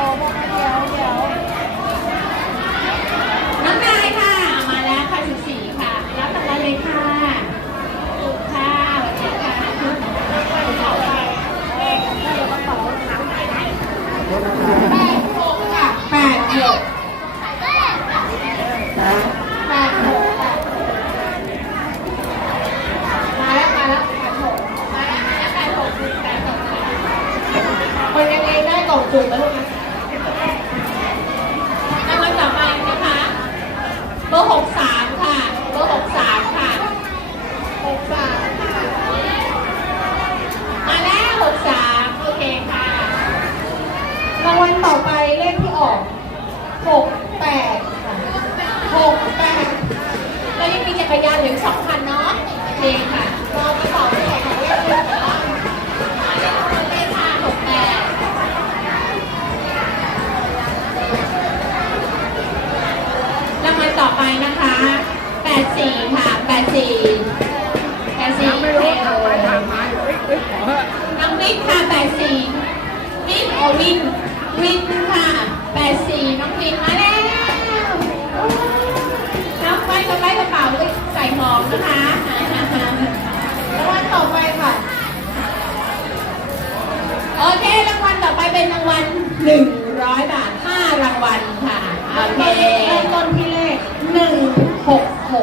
น้องนายค่ะ มาแล้วค่ะสิบสี่ค่ะ รับรางวัลเลยค่ะถูกค่ะสวัสดีค่ะแปดหกค่ะแปดหกแปดหกค่ะมาแล้วมาแล้วแปดหกมาแล้วมาแล้วแปดหกคือแปดหกค่ะคนยังไงได้กล่องจุ่มแล้วลูกนะ รางวัลต่อไปนะคะเบอร์หกสามค่ะเบอร์หกสามค่ะหกสามค่ะมาแล้วหกสามโอเคค่ะ รางวัลต่อไปเลขที่ออกหกแปดค่ะหกแปดแล้วยังมีจักรยานเหลืออกสองคันเนาะโอเคค่ะรอกระเป๋าใส่ของเล่นด้วยค่ะมาเลขเลขค่ะหกแปด รางวัล ต่อไปนะคะ 84 ค่ะ 84 84ไม่รู้ทำไปถามมาเอ้ยเอ้ยขอเอะน้องวินค่ะ 84วินโอวินวินค่ะ 84 น้องวินมาแล้วน้องไปกระไว้กระเป๋าใส่หมองนะคะรางวัลต่อไปค่ะ โอเค รางวัลต่อไปเป็นรางวัล100 บาท 5 รางวัลค่ะ โอเคเริ่มต้น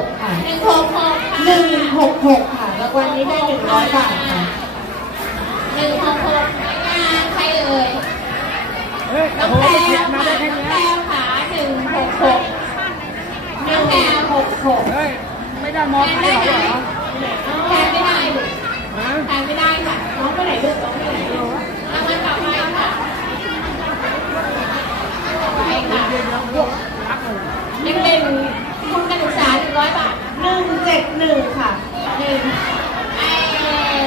ที่เลข166ค่ะ166ค่ะ166ค่ะรางวัลนี้ได้100บาทค่ะ166งานใครเอ่ยเฮ้ยน้โอ้องโหแพรเขียนวมาค่ะได้แค่น้องเนี้แพรยวค่ะ166น้องแพร66เฮ้ยไม่ได้มองใครเหรอแทนไม่ได้ลูกฮะแทนไม่ได้ค่ะน้องไปไหนลูกน้องไปไหนลูกรางวัลต่อไปค่ะต่อไปค่ะเดี๋ยวเดี๋ยวพวกรักเลยยังเป็นทุนการศึกษา 100บาท171ค่ะหนึ่งเอ้ย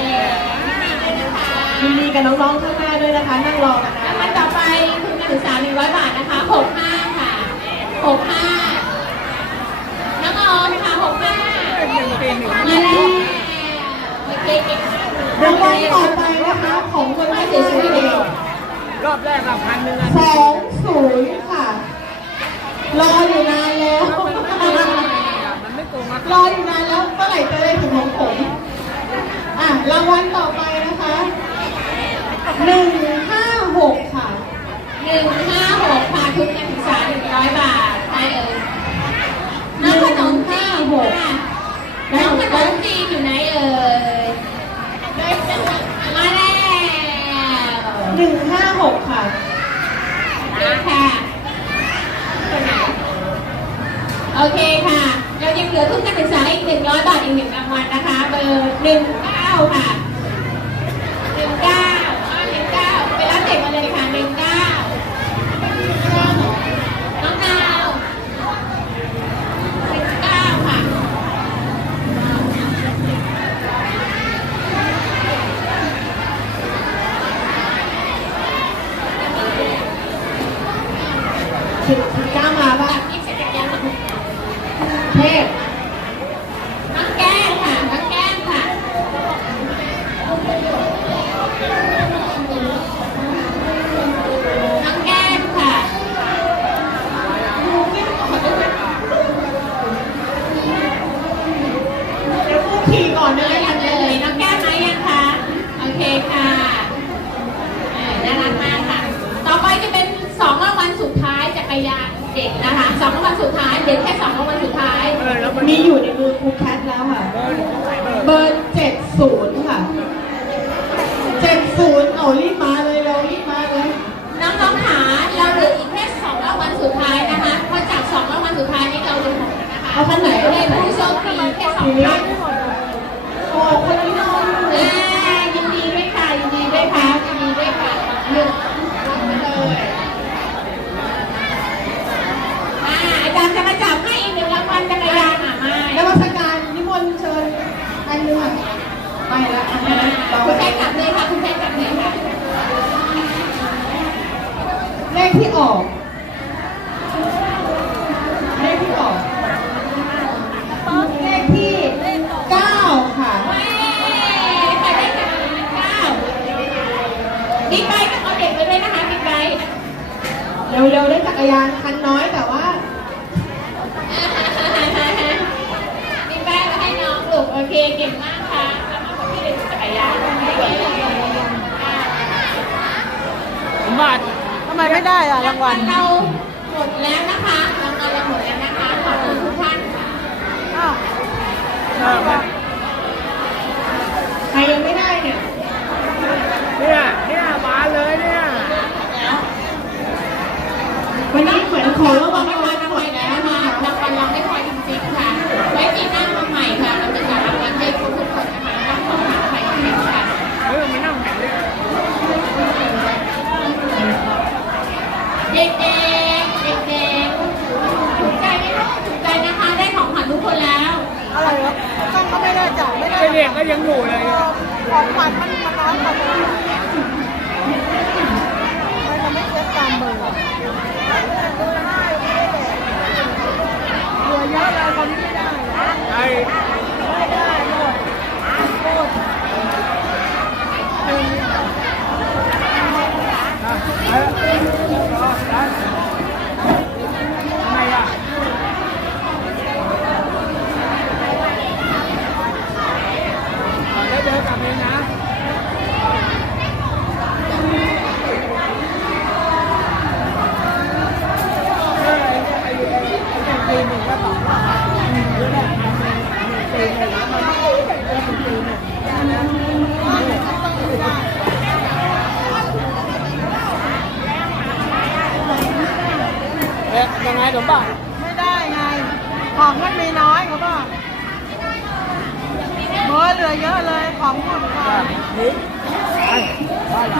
นะคะยินดีกับน้องๆข้างหน้าด้วยนะคะ นั่งรอกันรางนะวัลต่อไปทุนการศึกษา100บาทนะคะ65ค่ะ65น้องออมค่ะ65หนึ่งปีหนึ่งมาแล้วโอเคเก่งมากเลยรางวัลต่อไปนะคะของคนที่เสียชีวิตเองรอบแรกอะพันหนึ่งอะสองศูนย์ค่ะ รออยู่นานแล้ว มันไม่ตรงอะมันไม่ตรงอะ รออยู่นานแล้วเมื่อไหร่จะได้ถึงของผม อะ รางวัลต่อไปนะคะหนึ่งห้าหกค่ะหนึ่งห้าหกค่ะทุนการศึกษา100บาทใครเอ่ยน้องขนมจีนค่ะน้องขนมจีนอยู่ไหนเอ่ยมาแล้วหนึ่งห้าหกค่ะมาค่ะโอเคค่ะ เรายังเหลือทุนการศึกษาอีก100บาทอีกหนึ่งรางวัลนะคะ เบอร์ 19ค่ะ19อ่งเก้า19ไปรับเด็กมาเลยค่ะ19น้องดาว19ค่งถึงกล้ามาป่ะ ยี่สิบเอ็ดยัง เทพ น้องแก้มค่ะ น้องแก้มค่ะ น้องแก้มค่ะ เดี๋ยวพูดขี่ก่อนนะ มา คะ ยังเลยน้องแก้มมายังคะ โอเคค่ะเออน่ารักมากค่ะ ต่อไปจะเป็นสองรางวัลสุ ดท้ายจักรยานเด็กนะคะสองรางวัลสุดท้ายเด็กแค่สองรางวัลสุดท้ายเออแล้วมันมีอยู่ในมือครูแคทแล้วค่ะเบอร์หนึ่งเท่าไหร่เบอร์เบอร์เจ็ดศูนย์ค่ะเจ็ดศูนย์เอารีบมาเลยเรารีบมาเลยน้องๆหาเราเหลืออีกแค่สองรางวัลสุดท้ายนะคะเพราะจากสองรางวัลสุดท้ายนี้เราจะหมดแล้วนะคะเอาคันไหนได้ผู้โชคดีแค่สองทีนี้ท่าน โอ้คนนี้นอนอยู่ อ่ายินดีด้วยค่ะยินดีด้วยค่ะยินดีด้วยค่ะหนึ่งเลยอ่าอาจารย์จะมาจับให้อีกหนึ่งรางวัลจักรยานอะมา นวัตการนิมนต์เชิญ อันหนึงค่ะไม่ละอันนี้เราคุณแทนกลับเลยค่ะ คุณแทนกลับเลยค่ะ เลขที่ออก เลขที่ออก เลขที่เก้าค่ะเว้ยใครได้เก้าบิ๊กไบค์ต้องเอาเด็กไปด้วยนะคะบิ๊กไบค์เร็วๆได้จักรยานคันน้อยแต่ว่า เคเก่งมากค่ะแล้วมาคนที่เล่นจักรยานให้เก่งสมบัติทำไมไม่ได้อะรางวัลเราหมดแล้วนะคะรางวัลเราหมดแล้วนะคะขอบคุณทุกท่านค่ะอ้าวเออมันใครยังไม่ได้เนี่ยเนี่ยเนี่ยมาเลยเนี่ยวันนี้เหมือนของรางวัล ด็กๆ เด็กๆถูกใจไหมลูกถูกใจนะคะ ได้ของขวัญทุกคนแล้ว อะไรวะต้องก็ไม่ได้จับไม่ได้ไอเด็กก็ยังอยู่เลยของขวัญมันมันน้อยกว่าคนอื่นมันจะไม่เช็ดตามมือดูให้ไม่ได้เลยเหลือเยอะเลยคนที่ไม่ได้ ไอ้ ไม่ได้หมดหมด เอ้ยเอ้ยทำไมอะแล้วเดินกลับเองนะ เอ๊ะยังไงสมบัติ ไม่ได้ไง ของมันมีน้อยเขาบอกเบอร์เหลือเยอะเลยของหมดก่อน นี่ไอ้บ้านเร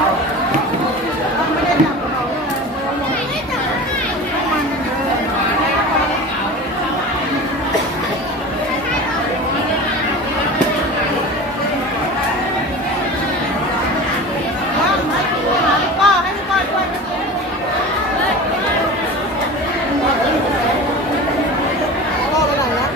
า ไม่ได้จับของเลยเบอร์หมดให้มันเลยว่าให้พี่ป้าให้พี่ป้าช่วยพ่อไปไหนนะ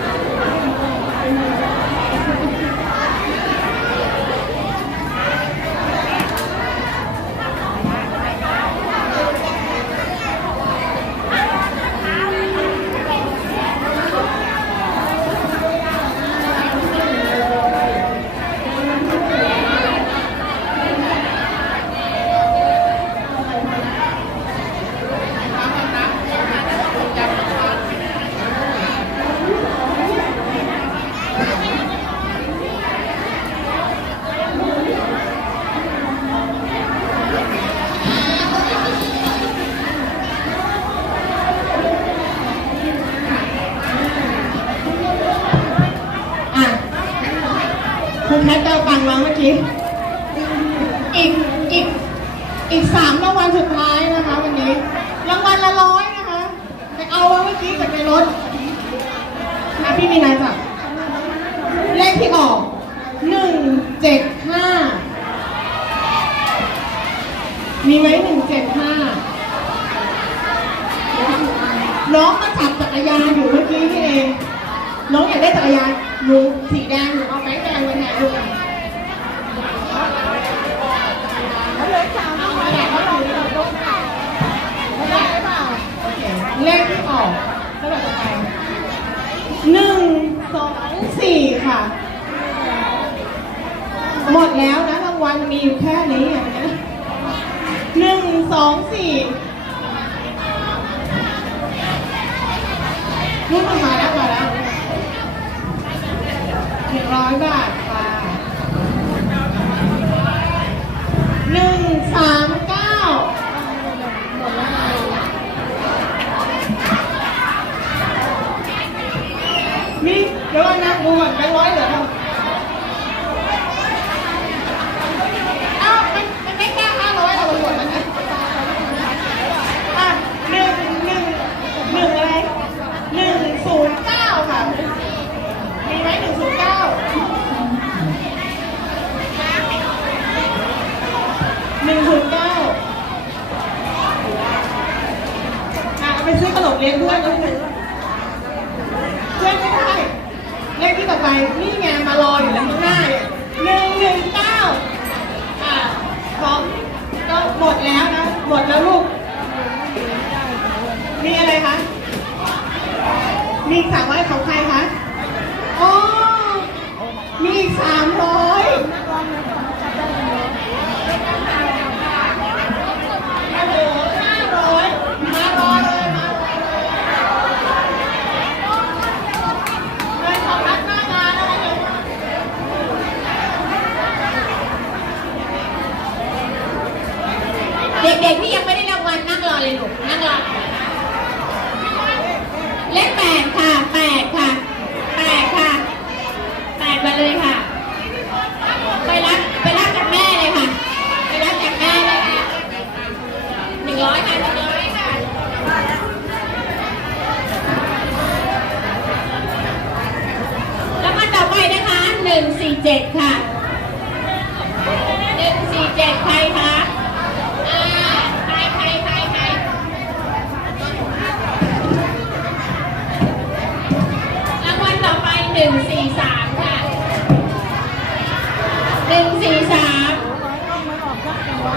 อะ คุณแพทย์เดาตังค์แล้วเมื่อกี้ อีกอีกอีกสามรางวัลสุดท้ายนะคะ วันนี้ รางวัลละร้อยนะคะไปเอาเมื่อกี้จากในรถนะพี่มีนายจับเลขที่ออกหนึ่งเจ็ดห้ามีไว้หนึ่งเจ็ดห้าน้องมาจับจักรยานอยู่เมื่อกี้นี่เอง น้องอยากได้จักรยานหนูสีแดงหนูเอาไม้แดงไว้หนลูกอะเลยสามรางวัลเขาลองเปิดดูค่ะไหรือเปล่าโอเลขที่ออกเท่าไหร่ต่อไปหนึ่งสองสี่ค่ะ หมดแล้วนะรางวัลมีอยู่แค่นี้อย่างนี้หนึ่งสองสี่รุ่นมาแล้วมาแล้วหนึ่ง ร้อยบาท นี่ไงมารออยู่แล้วข้างหน้าเายหนึ่งหนึ่งเก้าอ่าองก็หมดแล้วนะ หมดแล้วลูก มีอะไรคะ มีสั่งไว้ของใครคะ black man นึ่งสี่สามค่ะหนึ่งสี่สามรางว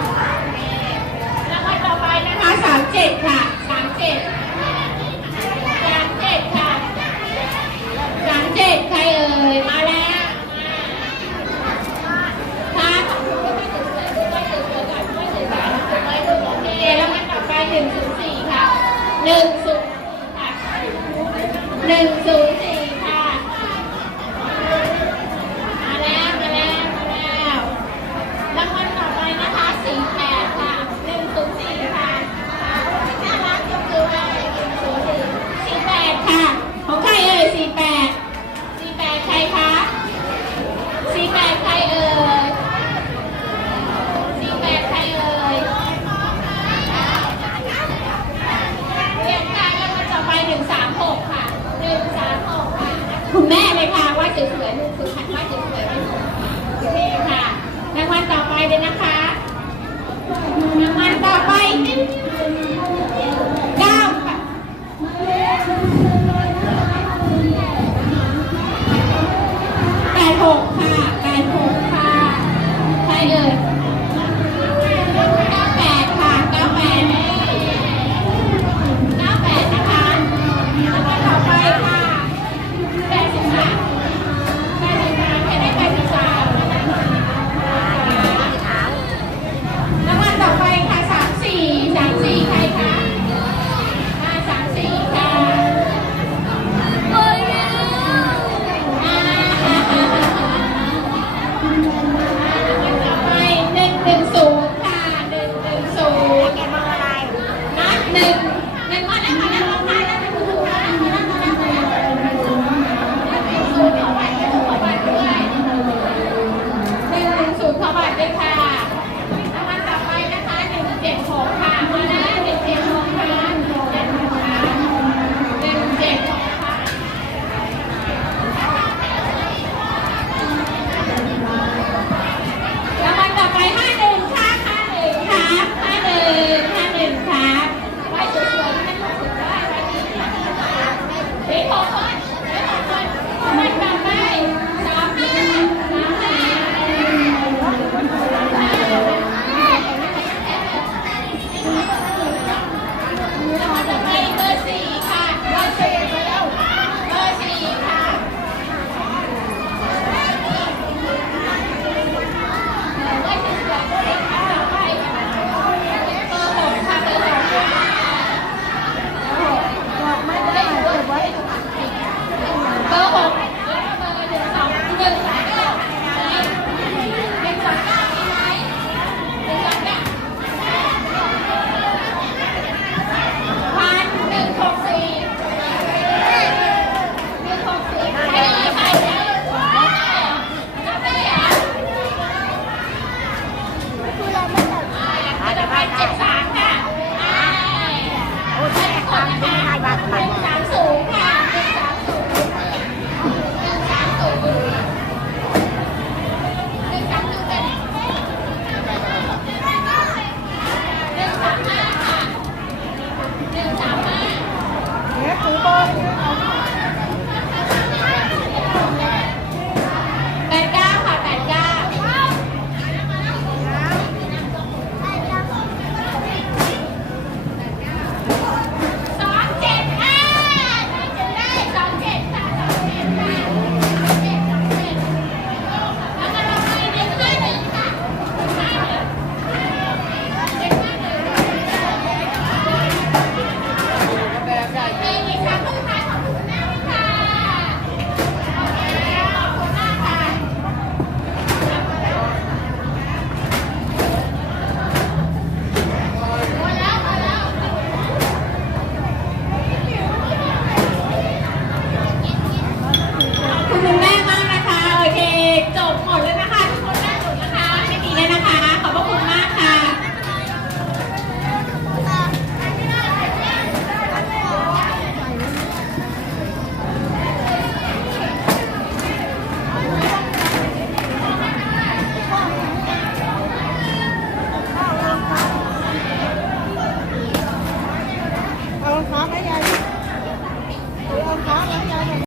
ก็ต่อไปนะคะสามเจ็ดค่ะสามเจ็ดสามเจ็ดค่ะสามเจ็ดใครเอ่ยมาแล้วหนึ่งศูนย์สี่ค่ะหนึ่งศูนย์หนึ่งศูนย์สี่ คุณแม่เลยค่ะว่าสวยๆลูกคุดท้าว่าสวยๆไม่สวยโอเคค่ะรางวัลต่อไปเลยนะคะรางวัลต่อไป